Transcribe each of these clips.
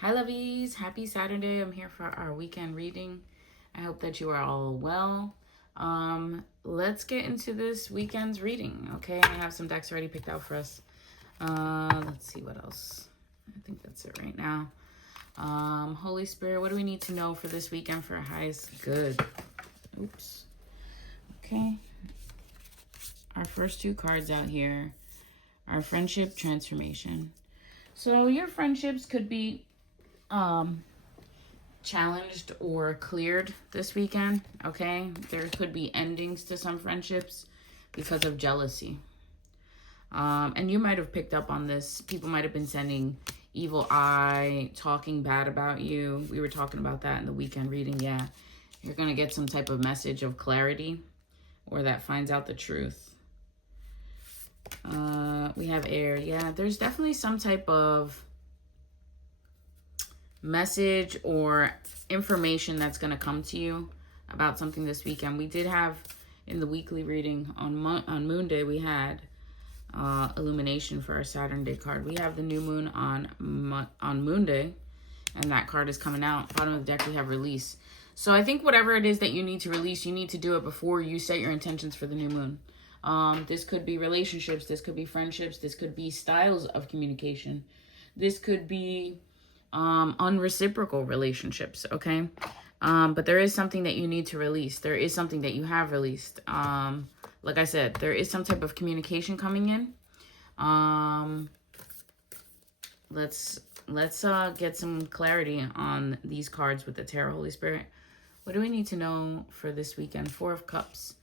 Hi, lovies. Happy Saturday. I'm here for our weekend reading. I hope that you are all well. Let's get into this weekend's reading, okay? I have some decks already picked out for us. Let's see what else. I think that's it right now. Holy Spirit, what do we need to know for this weekend for our highest good? Oops. Okay. Our first two cards out here are friendship transformation. So your friendships could be challenged or cleared this weekend, okay? There could be endings to some friendships because of jealousy. And you might have picked up on this. People might have been sending evil eye, talking bad about you. We were talking about that in the weekend reading. Yeah, you're going to get some type of message of clarity or that finds out the truth. We have air. Yeah, there's definitely some type of message or information that's going to come to you about something this weekend. We did have in the weekly reading on Moon Day, we had illumination for our Saturn Day card. We have the new moon on Moon Day, and that card is coming out. Bottom of the deck, we have release. So I think whatever it is that you need to release, you need to do it before you set your intentions for the new moon. This could be relationships. This could be friendships. This could be styles of communication. This could be unreciprocal relationships, okay? But there is something that you need to release. There is something that you have released. Like I said, there is some type of communication coming in. Let's get some clarity on these cards with the Tarot. Holy Spirit, what do we need to know for this weekend? Four of Cups.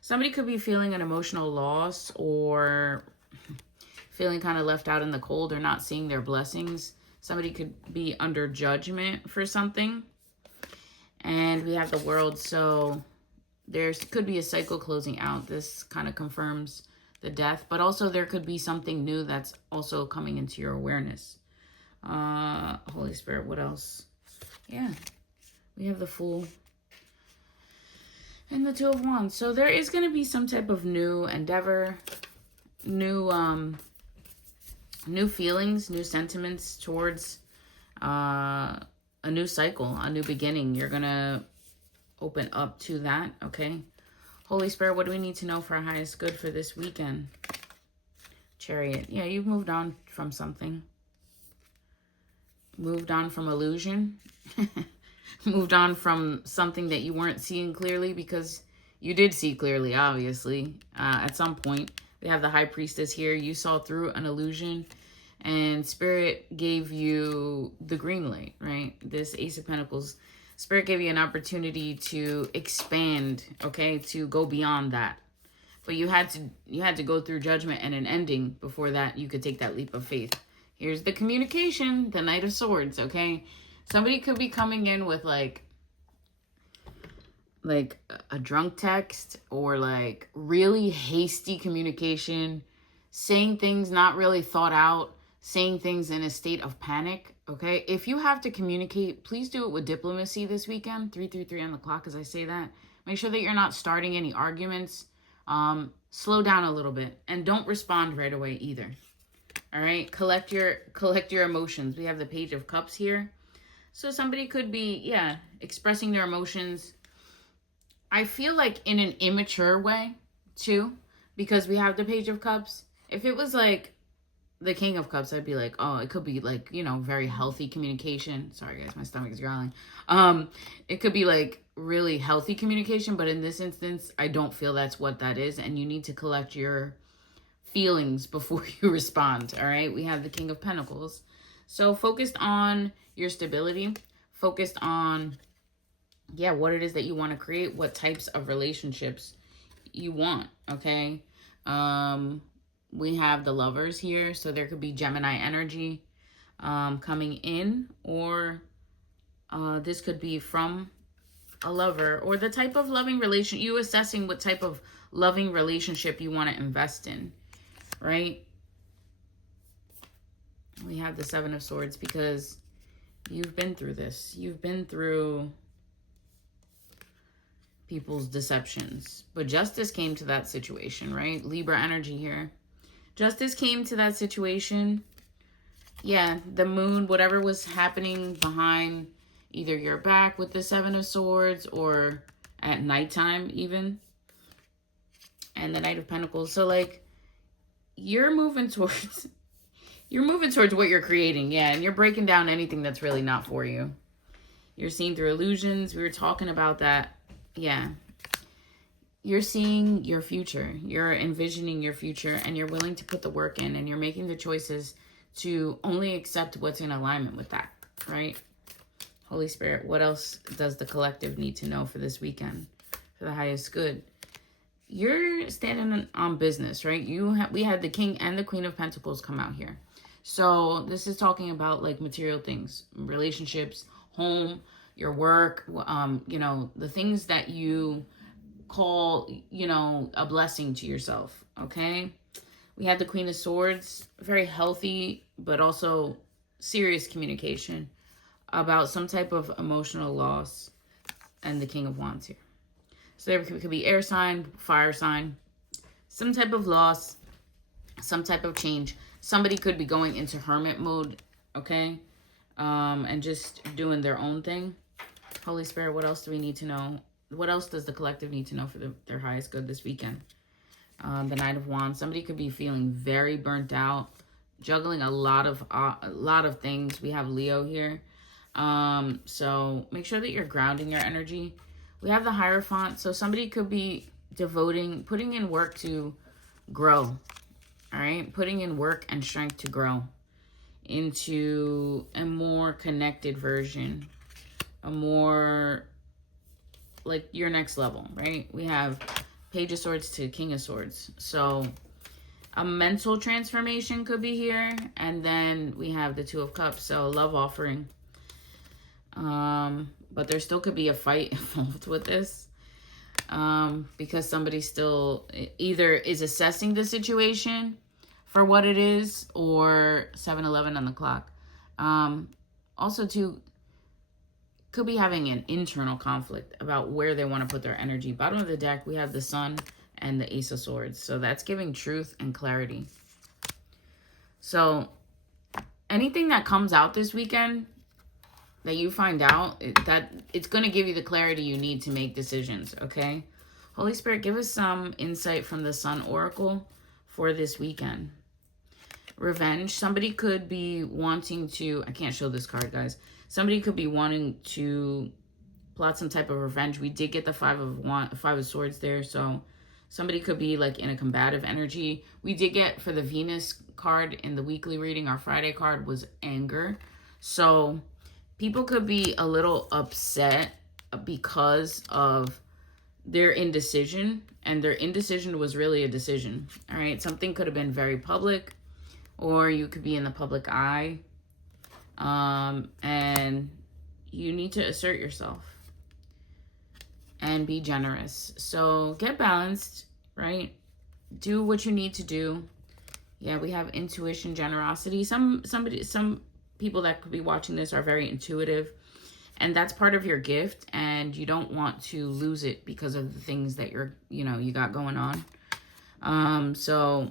Somebody could be feeling an emotional loss or feeling kind of left out in the cold or not seeing their blessings. Somebody could be under judgment for something. And we have the World. So there could be a cycle closing out. This kind of confirms the death. But also there could be something new that's also coming into your awareness. Holy Spirit, what else? Yeah. We have the Fool. And the Two of Wands. So there is going to be some type of new endeavor. New feelings, new sentiments towards a new cycle, a new beginning. You're going to open up to that, okay? Holy Spirit, what do we need to know for our highest good for this weekend? Chariot. Yeah, you've moved on from something. Moved on from illusion. Moved on from something that you weren't seeing clearly, because you did see clearly, obviously, at some point. We have the High Priestess here. You saw through an illusion, and Spirit gave you the green light, right? This Ace of Pentacles. Spirit gave you an opportunity to expand, okay? To go beyond that. But you had to go through judgment and an ending before that you could take that leap of faith. Here's the communication, the Knight of Swords, okay? Somebody could be coming in with like a drunk text or like really hasty communication, saying things not really thought out, saying things in a state of panic, okay? If you have to communicate, please do it with diplomacy this weekend. 333 on the clock as I say that. Make sure that you're not starting any arguments. Slow down a little bit and don't respond right away either. All right? Collect your emotions. We have the Page of Cups here. So somebody could be, yeah, expressing their emotions. I feel like in an immature way, too, because we have the Page of Cups. If it was like the King of Cups, I'd be like, oh, it could be like, you know, very healthy communication. Sorry, guys, my stomach is growling. It could be like really healthy communication, but in this instance, I don't feel that's what that is, and you need to collect your feelings before you respond, all right? We have the King of Pentacles. So focused on your stability, focused on, yeah, what it is that you want to create, what types of relationships you want, okay? We have the Lovers here, so there could be Gemini energy coming in, or this could be from a lover, or the type of loving relation, you assessing what type of loving relationship you want to invest in, right? We have the Seven of Swords because you've been through this. You've been through people's deceptions. But justice came to that situation, right? Libra energy here. Justice came to that situation. Yeah, the moon, whatever was happening behind either your back with the Seven of Swords or at nighttime even, and the Knight of Pentacles. So like you're moving towards what you're creating, yeah, and you're breaking down anything that's really not for you. You're seeing through illusions. We were talking about that. Yeah. You're seeing your future. You're envisioning your future, and you're willing to put the work in, and you're making the choices to only accept what's in alignment with that, right? Holy Spirit, what else does the collective need to know for this weekend for the highest good? You're standing on business, right? We had the King and the Queen of Pentacles come out here. So this is talking about like material things, relationships, home, your work, the things that you call, a blessing to yourself, okay? We had the Queen of Swords, very healthy, but also serious communication about some type of emotional loss, and the King of Wands here. So there could be air sign, fire sign, some type of loss, some type of change. Somebody could be going into hermit mode, okay? And just doing their own thing. Holy Spirit, what else do we need to know? What else does the collective need to know for their highest good this weekend? The Knight of Wands. Somebody could be feeling very burnt out, juggling a lot of things. We have Leo here. So make sure that you're grounding your energy. We have the Hierophant. So somebody could be putting in work to grow. All right. Putting in work and strength to grow into a more connected version, a more like your next level, right? We have Page of Swords to King of Swords. So a mental transformation could be here. And then we have the Two of Cups. So love offering. But there still could be a fight involved with this. Because somebody still either is assessing the situation for what it is, or 7-11 on the clock. Also, too, could be having an internal conflict about where they want to put their energy. Bottom of the deck, we have the Sun and the Ace of Swords. So that's giving truth and clarity. So anything that comes out this weekend that you find out, that it's going to give you the clarity you need to make decisions, okay? Holy Spirit, give us some insight from the Sun Oracle for this weekend. Revenge. Somebody could be wanting to, I can't show this card, guys. Somebody could be wanting to plot some type of revenge. We did get the Five of Swords there, so somebody could be like in a combative energy. We did get, for the Venus card in the weekly reading, our Friday card was anger. So people could be a little upset because of their indecision, and their indecision was really a decision. All right, something could have been very public, or you could be in the public eye, and you need to assert yourself and be generous. So get balanced, right? Do what you need to do. Yeah, we have intuition, generosity. Some people that could be watching this are very intuitive, and that's part of your gift, and you don't want to lose it because of the things that you got going on. So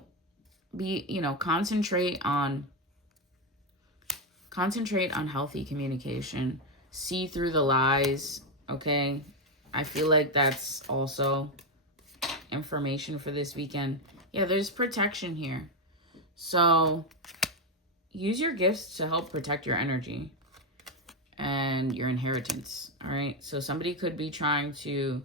concentrate on healthy communication. See through the lies, okay? I feel like that's also information for this weekend. Yeah, there's protection here. So use your gifts to help protect your energy and your inheritance, all right? So somebody could be trying to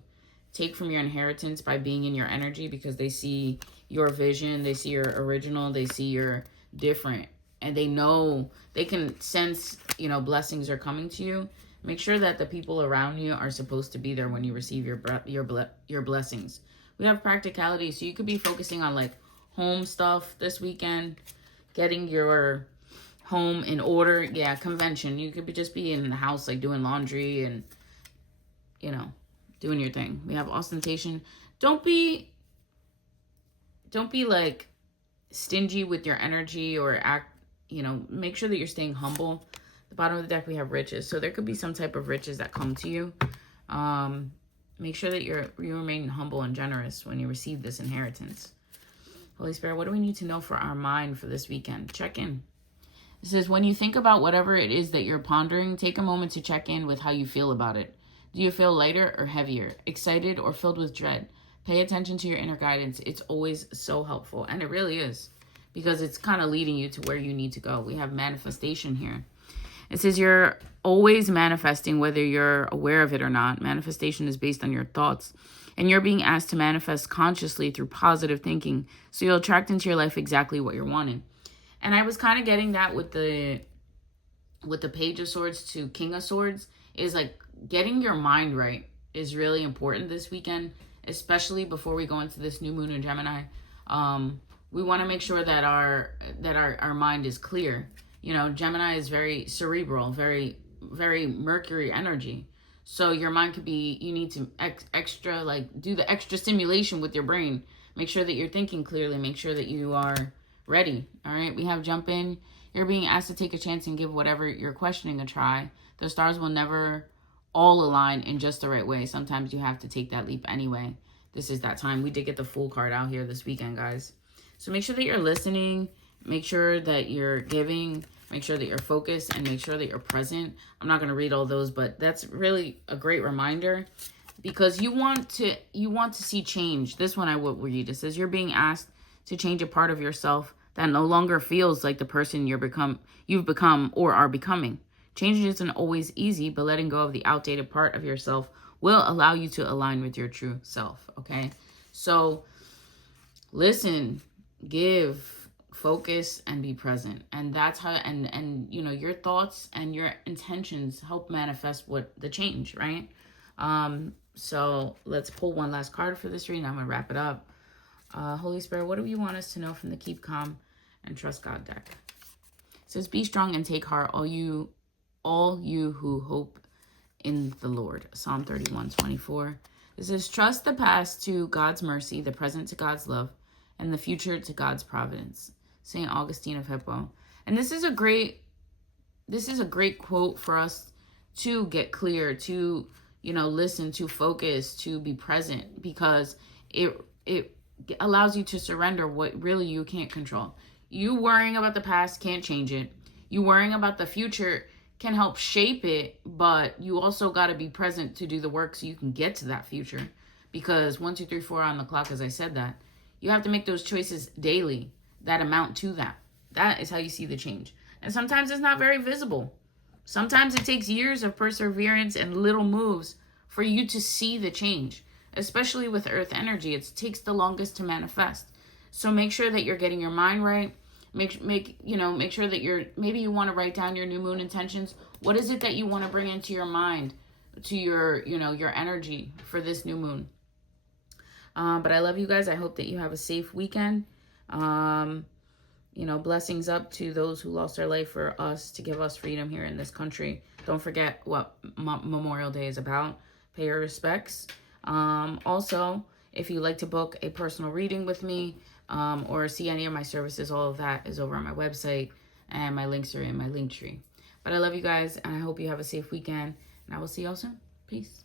take from your inheritance by being in your energy because they see your vision, they see your original, they see your different, and they know, they can sense, blessings are coming to you. Make sure that the people around you are supposed to be there when you receive your blessings. We have practicality, so you could be focusing on like home stuff this weekend, getting your home in order. Yeah, convention. You could just be in the house like doing laundry and doing your thing. We have ostentation. Don't be like stingy with your energy or act, make sure that you're staying humble. The bottom of the deck, we have riches. So there could be some type of riches that come to you. Make sure that you remain humble and generous when you receive this inheritance. Holy Spirit, what do we need to know for our mind for this weekend? Check in. It says, when you think about whatever it is that you're pondering, take a moment to check in with how you feel about it. Do you feel lighter or heavier, excited or filled with dread? Pay attention to your inner guidance. It's always so helpful. And it really is, because it's kind of leading you to where you need to go. We have manifestation here. It says you're always manifesting, whether you're aware of it or not. Manifestation is based on your thoughts. And you're being asked to manifest consciously through positive thinking. So you'll attract into your life exactly what you're wanting. And I was kind of getting that with the Page of Swords to King of Swords, is like getting your mind right is really important this weekend, especially before we go into this new moon in Gemini. We want to make sure that our mind is clear. You know, Gemini is very cerebral, very, very Mercury energy. So your mind could be, you need to do the extra stimulation with your brain. Make sure that you're thinking clearly. Make sure that you are ready. All right. We have jump in. You're being asked to take a chance and give whatever you're questioning a try. The stars will never all align in just the right way. Sometimes you have to take that leap anyway. This is that time. We did get the Fool card out here this weekend, guys. So make sure that you're listening. Make sure that you're giving. Make sure that you're focused, and make sure that you're present. I'm not going to read all those, but that's really a great reminder, because you want to see change. This one I will read. It says you're being asked to change a part of yourself that no longer feels like the person you've become or are becoming. Change isn't always easy, but letting go of the outdated part of yourself will allow you to align with your true self. Okay, so listen, give, focus, and be present. And that's how, and you know, your thoughts and your intentions help manifest what the change, right? So let's pull one last card for this reading. I'm gonna wrap it up. Holy Spirit, what do you want us to know from the Keep Calm and Trust God deck? It says, be strong and take heart, all you who hope in the Lord. Psalm 31:24. It says, trust the past to God's mercy, the present to God's love, and the future to God's providence. St. Augustine of Hippo. And this is a great quote for us to get clear, to, you know, listen, to focus, to be present, because it allows you to surrender what really you can't control. You worrying about the past can't change it. You worrying about the future can help shape it, but you also got to be present to do the work so you can get to that future. Because 1, 2, 3, 4 on the clock, as I said that, you have to make those choices daily that amount to that. That is how you see the change. And sometimes it's not very visible. Sometimes it takes years of perseverance and little moves for you to see the change. Especially with earth energy, it takes the longest to manifest. So make sure that you're getting your mind right. Make sure that maybe you want to write down your new moon intentions. What is it that you want to bring into your mind, to your energy for this new moon? But I love you guys. I hope that you have a safe weekend. Blessings up to those who lost their life for us, to give us freedom here in this country. Don't forget what Memorial Day is about. Pay your respects. Also, if you'd like to book a personal reading with me, or see any of my services, all of that is over on my website, and my links are in my link tree. But I love you guys, and I hope you have a safe weekend, and I will see y'all soon. Peace.